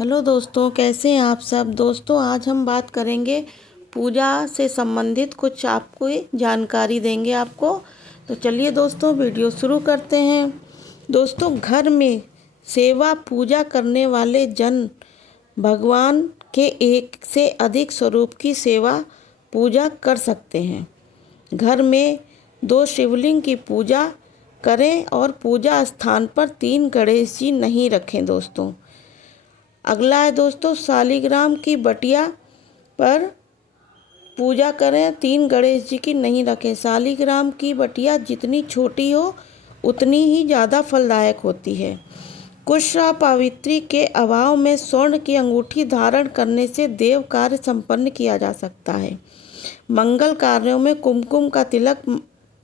Hello दोस्तों, कैसे हैं आप सब। दोस्तों, आज हम बात करेंगे पूजा से संबंधित कुछ आपको जानकारी देंगे आपको। तो चलिए दोस्तों, वीडियो शुरू करते हैं। दोस्तों, घर में सेवा पूजा करने वाले जन भगवान के एक से अधिक स्वरूप की सेवा पूजा कर सकते हैं। घर में 2 शिवलिंग की पूजा करें और पूजा स्थान पर 3 गणेश जी नहीं रखें दोस्तों। अगला है दोस्तों, शालिग्राम की बटिया पर पूजा करें, 3 गणेश जी की नहीं रखें। शालिग्राम की बटिया जितनी छोटी हो उतनी ही ज़्यादा फलदायक होती है। कुशा पावित्री के अभाव में स्वर्ण की अंगूठी धारण करने से देव कार्य संपन्न किया जा सकता है। मंगल कार्यों में कुमकुम का तिलक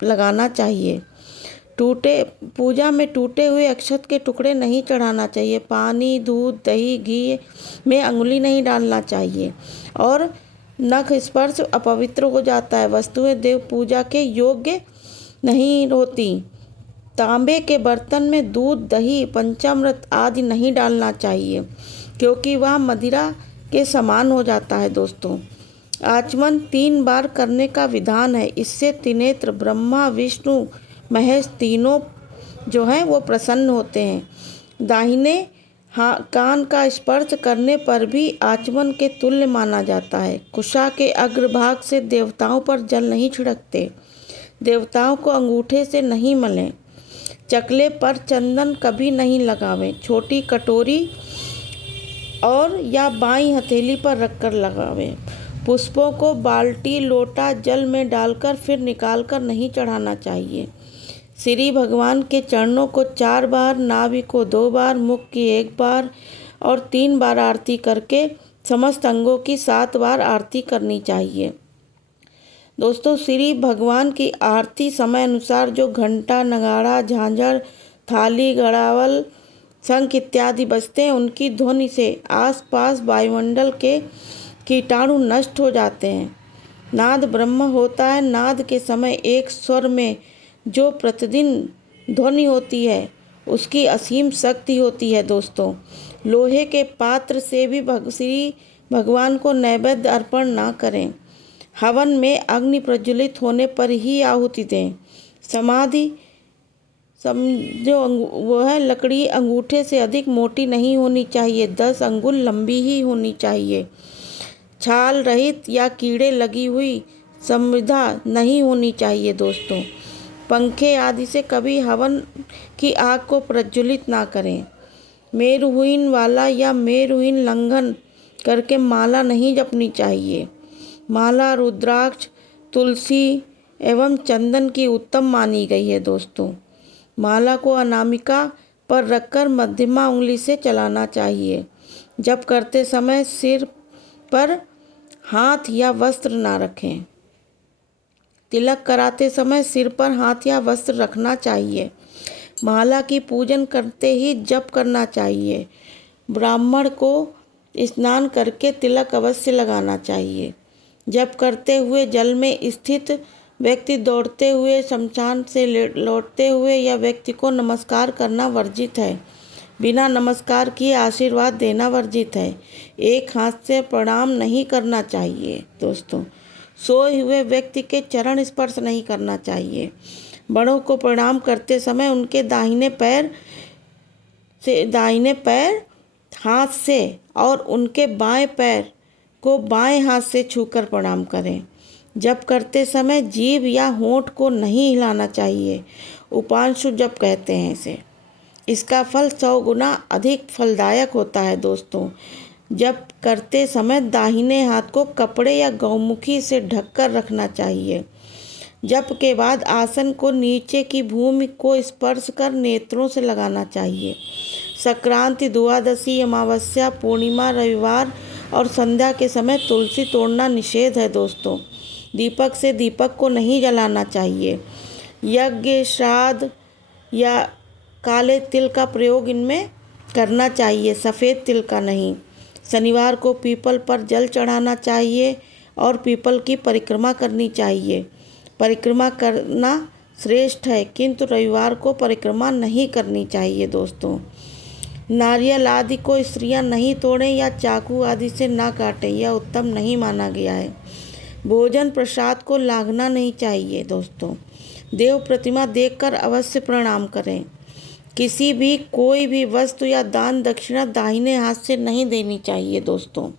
लगाना चाहिए। पूजा में टूटे हुए अक्षत के टुकड़े नहीं चढ़ाना चाहिए। पानी, दूध, दही, घी में अंगुली नहीं डालना चाहिए और नख स्पर्श अपवित्र हो जाता है। वस्तुएं देव पूजा के योग्य नहीं होती। तांबे के बर्तन में दूध, दही, पंचामृत आदि नहीं डालना चाहिए क्योंकि वह मदिरा के समान हो जाता है दोस्तों। आचमन 3 बार करने का विधान है। इससे त्रिनेत्र ब्रह्मा, विष्णु, महेश तीनों जो हैं वो प्रसन्न होते हैं। दाहिने कान का स्पर्श करने पर भी आचमन के तुल्य माना जाता है। कुशा के अग्रभाग से देवताओं पर जल नहीं छिड़कते। देवताओं को अंगूठे से नहीं मलें। चकले पर चंदन कभी नहीं लगावें। छोटी कटोरी और या बाईं हथेली पर रखकर लगावें। पुष्पों को बाल्टी, लोटा जल में डालकर फिर निकालकर नहीं चढ़ाना चाहिए। श्री भगवान के चरणों को 4 बार, नाभि को 2 बार, मुख की 1 बार और 3 बार आरती करके समस्त अंगों की 7 बार आरती करनी चाहिए। दोस्तों, श्री भगवान की आरती समय अनुसार जो घंटा, नगाड़ा, झांझर, थाली, गड़ावल, शंख इत्यादि बजते हैं, उनकी ध्वनि से आसपास वायुमंडल के कीटाणु नष्ट हो जाते हैं। नाद ब्रह्म होता है। नाद के समय एक स्वर में जो प्रतिदिन ध्वनि होती है उसकी असीम शक्ति होती है दोस्तों। लोहे के पात्र से भी श्री भगवान को नैवेद्य अर्पण ना करें। हवन में अग्नि प्रज्वलित होने पर ही आहुति दें। समाधि जो वो है लकड़ी अंगूठे से अधिक मोटी नहीं होनी चाहिए, 10 अंगुल लंबी ही होनी चाहिए। छाल रहित या कीड़े लगी हुई संविधा नहीं होनी चाहिए दोस्तों। पंखे आदि से कभी हवन की आग को प्रज्वलित ना करें। मेरुहीन वाला या मेरुहीन लंघन करके माला नहीं जपनी चाहिए। माला रुद्राक्ष, तुलसी एवं चंदन की उत्तम मानी गई है दोस्तों। माला को अनामिका पर रखकर मध्यमा उंगली से चलाना चाहिए। जप करते समय सिर पर हाथ या वस्त्र ना रखें। तिलक कराते समय सिर पर हाथ या वस्त्र रखना चाहिए। माला की पूजन करते ही जप करना चाहिए। ब्राह्मण को स्नान करके तिलक अवश्य लगाना चाहिए। जप करते हुए जल में स्थित व्यक्ति दौड़ते हुए, शमशान से लौटते हुए या व्यक्ति को नमस्कार करना वर्जित है। बिना नमस्कार किए आशीर्वाद देना वर्जित है। एक हाथ से प्रणाम नहीं करना चाहिए दोस्तों। सोए हुए व्यक्ति के चरण स्पर्श नहीं करना चाहिए। बड़ों को प्रणाम करते समय उनके दाहिने पैर हाथ से और उनके बाएं पैर को बाएं हाथ से छूकर प्रणाम करें। जप करते समय जीभ या होंठ को नहीं हिलाना चाहिए। उपांशु जप कहते हैं इसे। इसका फल 100 गुना अधिक फलदायक होता है दोस्तों। जप करते समय दाहिने हाथ को कपड़े या गौमुखी से ढककर रखना चाहिए। जप के बाद आसन को नीचे की भूमि को स्पर्श कर नेत्रों से लगाना चाहिए। संक्रांति, द्वादशी, अमावस्या, पूर्णिमा, रविवार और संध्या के समय तुलसी तोड़ना निषेध है दोस्तों। दीपक से दीपक को नहीं जलाना चाहिए। यज्ञ, श्राद्ध या काले तिल का प्रयोग इनमें करना चाहिए, सफ़ेद तिल का नहीं। शनिवार को पीपल पर जल चढ़ाना चाहिए और पीपल की परिक्रमा करनी चाहिए। परिक्रमा करना श्रेष्ठ है, किंतु रविवार को परिक्रमा नहीं करनी चाहिए दोस्तों। नारियल आदि को स्त्रियां नहीं तोड़ें या चाकू आदि से ना काटें, यह उत्तम नहीं माना गया है। भोजन प्रसाद को लांघना नहीं चाहिए दोस्तों। देव प्रतिमा देखकर अवश्य प्रणाम करें। किसी भी कोई भी वस्तु या दान दक्षिणा दाहिने हाथ से नहीं देनी चाहिए दोस्तों।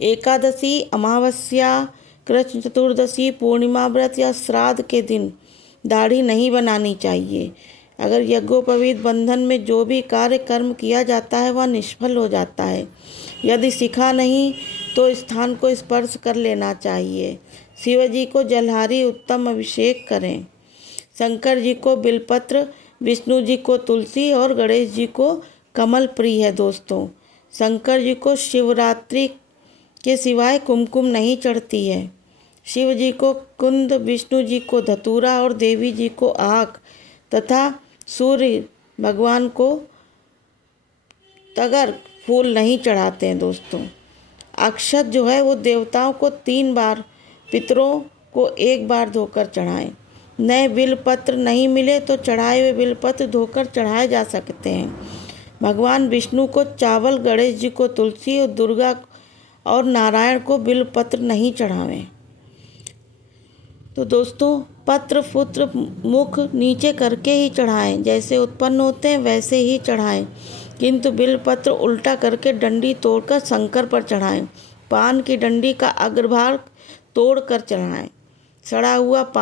एकादशी, अमावस्या, कृष्ण चतुर्दशी, पूर्णिमा व्रत या श्राद्ध के दिन दाढ़ी नहीं बनानी चाहिए। अगर यज्ञोपवीत बंधन में जो भी कार्य कर्म किया जाता है वह निष्फल हो जाता है। यदि शिखा नहीं तो स्थान को स्पर्श कर लेना चाहिए। शिव जी को जलहारी उत्तम अभिषेक करें। शंकर जी को बिलपत्र, विष्णु जी को तुलसी और गणेश जी को कमल प्रिय है दोस्तों। शंकर जी को शिवरात्रि के सिवाय कुमकुम नहीं चढ़ती है। शिव जी को कुंद, विष्णु जी को धतूरा और देवी जी को आक तथा सूर्य भगवान को तगर फूल नहीं चढ़ाते हैं दोस्तों। अक्षत जो है वो देवताओं को 3 बार, पितरों को 1 बार धोकर चढ़ाएं। नए बिलपत्र नहीं मिले तो चढ़ाए हुए बिलपत्र धोकर चढ़ाए जा सकते हैं। भगवान विष्णु को चावल, गणेश जी को तुलसी और दुर्गा और नारायण को बिलपत्र नहीं चढ़ावें। तो दोस्तों पत्र पुत्र मुख नीचे करके ही चढ़ाएं, जैसे उत्पन्न होते हैं वैसे ही चढ़ाएं, किंतु बिलपत्र उल्टा करके डंडी तोड़कर शंकर पर चढ़ाएं। पान की डंडी का अग्रभाग तोड़कर चढ़ाएं। सड़ा हुआ पान